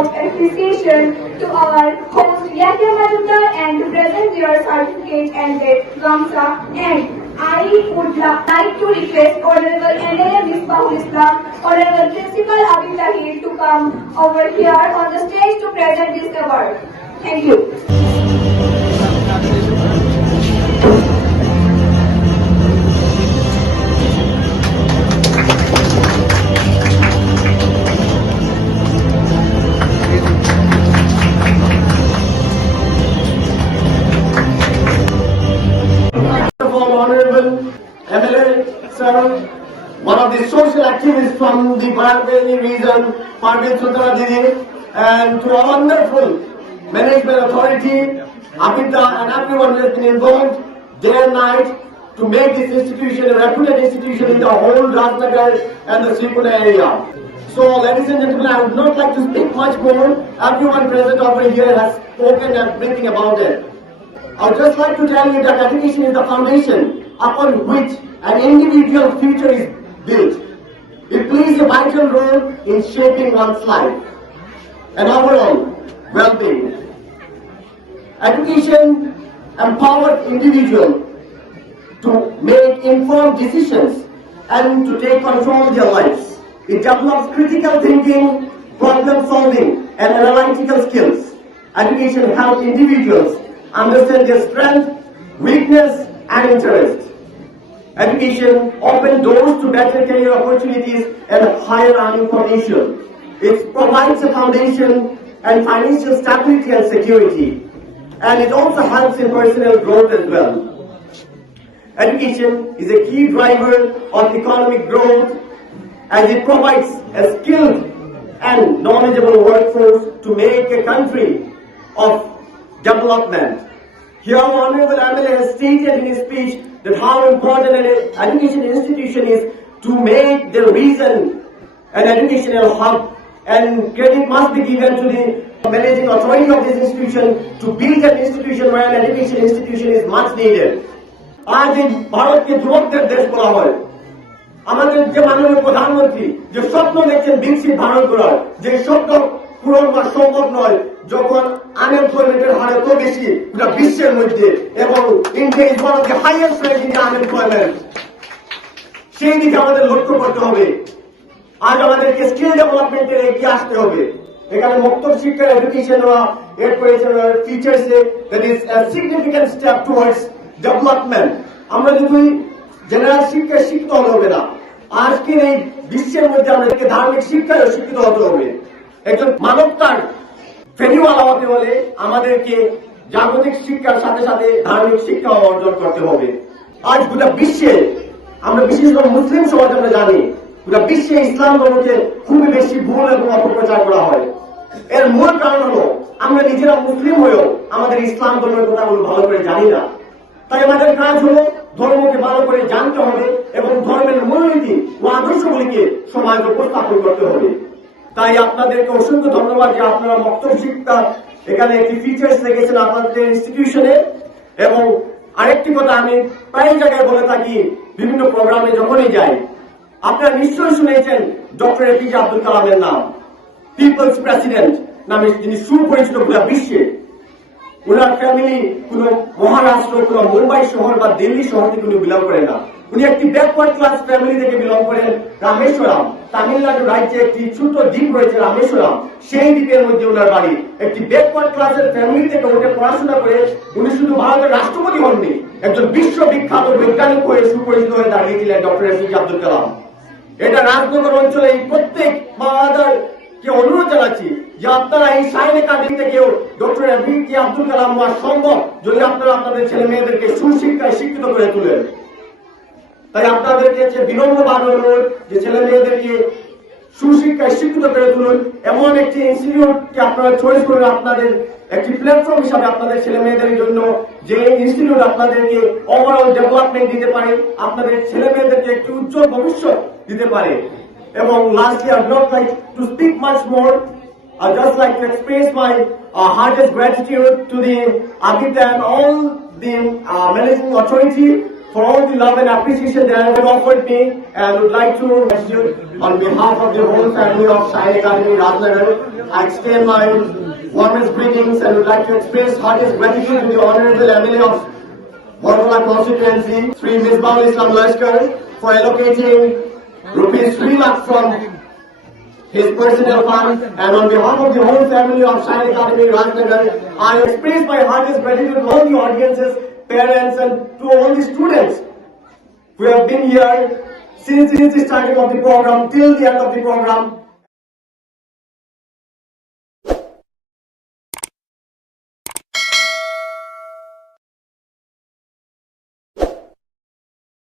of appreciation to our host Yahya Majumdar and to present their certificate and their Gamsa. And I would like to request Honorable NLA Misbahul Islam, Honorable Principal Abid Tahir to come over here on the stage to present this award. Thank you. Honorable MLA Sir, one of the social activists from the Barbeli region, Parveen Sultana Didi, and to a wonderful management authority, Abida, and everyone who has been involved day and night to make this institution a reputed institution in the whole Rajnagar and the Srikula area. So, ladies and gentlemen, I would not like to speak much more. Everyone present over here has spoken everything about it. I would just like to tell you that education is the foundation upon which an individual future is built. It plays a vital role in shaping one's life and overall well-being. Education empowers individuals to make informed decisions and to take control of their lives. It develops critical thinking, problem solving, and analytical skills. Education helps individuals understand their strength, weakness, and interest. Education opens doors to better career opportunities and higher earning potential. It provides a foundation and financial stability and security. And it also helps in personal growth as well. Education is a key driver of economic growth as it provides a skilled and knowledgeable workforce to make a country of development. Here, Honorable MLA has stated in his speech that how important an education institution is to make the reason an educational hub, and credit must be given to the managing authority of this institution to build an institution where an education institution is much needed. আজ এই ভারতকে যুবকদের দেশ বলা হয়। আমাদের যে মাননীয় প্রধানমন্ত্রী যে স্বপ্ন দেখছেন বিকশিত ভারত গড়ার, যে স্বপ্ন পূরণ করা সম্ভব নয় যখন আনএমপ্লয়মেন্টের হার এত বেশি পুরো বিশ্বের মধ্যে, এবং India is one of the highest rate in unemployment. সেই দিকে আমাদের লক্ষ্য করতে হবে। আজ আমাদেরকে স্কিল ডেভেলপমেন্টে এগিয়ে আসতে হবে। এখানে মক্তব শিক্ষা এডুকেশন এড করেছে ফিচার্সে that is a significant step towards development. আমরা যদি জেনারেল শিক্ষায় শিক্ষিত হতে হবে না, আজকের এই বিশ্বের মধ্যে আমাদেরকে ধার্মিক শিক্ষায় শিক্ষিত হতে হবে। একজন মানবতার ফেরিওয়ালা হতে হলে আমাদেরকে জাগতিক শিক্ষার সাথে সাথে ধার্মিক শিক্ষা অর্জন করতে হবে। আজ গোটা বিশ্বে আমরা বিশেষ করে মুসলিম সমাজ আমরা জানি গোটা বিশ্বে ইসলাম ধর্মকে খুবই বেশি ভুল এবং অপপ্রচার করা হয়। এর মূল কারণ হলো আমরা নিজেরা মুসলিম হয়েও আমাদের ইসলাম ধর্মের কথাগুলো ভালো করে জানি না। তাই আমাদের কাজ হলো ধর্মকে ভালো করে জানতে হবে এবং ধর্মের মূলনীতি ও আদর্শগুলিকে সমাজে উপস্থাপন করতে হবে। তাই আপনাদেরকে অসংখ্য ধন্যবাদ যে আপনারা মক্তব শিক্ষা এখানে একটি ফিচার্স রেখেছেন আপনাদের ইনস্টিটিউশনে। এবং আরেকটি কথা আমি প্রায় জায়গায় বলে থাকি, বিভিন্ন প্রোগ্রামে যখনই যাই, আপনারা নিশ্চয়ই শুনেছেন ডক্টর এপিজে আব্দুল কালামের নাম, পিপলস প্রেসিডেন্ট নামে যিনি সুপরিচিত পুরো বিশ্বে। ওনার ফ্যামিলি কোন মহারাষ্ট্র, কোন মুম্বাই শহর বা দিল্লি শহর থেকে উনি বিলং করেন না। উনি একটি ব্যাকওয়ার্ড ক্লাস ফ্যামিলি থেকে বিলং করেন। রামেশ্বরম, তামিলনাড়ু রাজ্যে একটি ছোট দ্বীপ রয়েছে রামেশ্বরম, সেই দ্বীপের মধ্যে ওনার বাড়ি। একটি ব্যাকওয়ার্ড ক্লাসের ফ্যামিলি থেকে উঠে পড়াশোনা করে উনি শুধু ভারতের রাষ্ট্রপতি হননি, একজন বিশ্ববিখ্যাত বৈজ্ঞানিক হয়ে সুপরিচিত হয়ে দাঁড়িয়েছিলেন ডক্টর এপিজে আব্দুল কালাম। এটা রাজনগর অঞ্চলে এই প্রত্যেক বাবাদার কে অনুরোধ জানাচ্ছি যে আপনারা এই সাইন একাডেমি থেকেও ডক্টর এপিজে আব্দুল কালাম হওয়া সম্ভব যদি আপনারা আপনাদের ছেলে মেয়েদেরকে সুশিক্ষায় শিক্ষিত করে তুলেন। তাই আপনাদেরকে বিনম্রভাবে অনুরোধ যে ছেলে মেয়েদেরকে সুশিক্ষায় শিক্ষিত করে তুলুন। এমন একটি ইনস্টিটিউটকে আপনারা চয়েস করুন আপনাদের একটি প্ল্যাটফর্ম হিসাবে আপনাদের ছেলে মেয়েদের জন্য, যে ইনস্টিটিউট আপনাদেরকে ওভারঅল ডেভেলপমেন্ট দিতে পারে, আপনাদের ছেলে মেয়েদেরকে একটি উজ্জ্বল ভবিষ্যৎ দিতে পারে। এবং lastly I would not like to speak much more. I would just like to express my heartiest gratitude to the Abida and all the managing authority for all the love and appreciation they have offered me, and would like to extend on behalf of the whole family of Shine Academy Rajnagar. I extend my warmest greetings and would like to express heartiest gratitude to the Honorable MLA of Borvala constituency, Sri Misbahul Islam Lashkar, for allocating rupees 3 lakhs from his personal fund, and on behalf of the whole family of Shine Academy Rajnagar, I express my heartiest gratitude to all the audiences, parents, and to all the students who have been here since the starting of the program till the end of the program.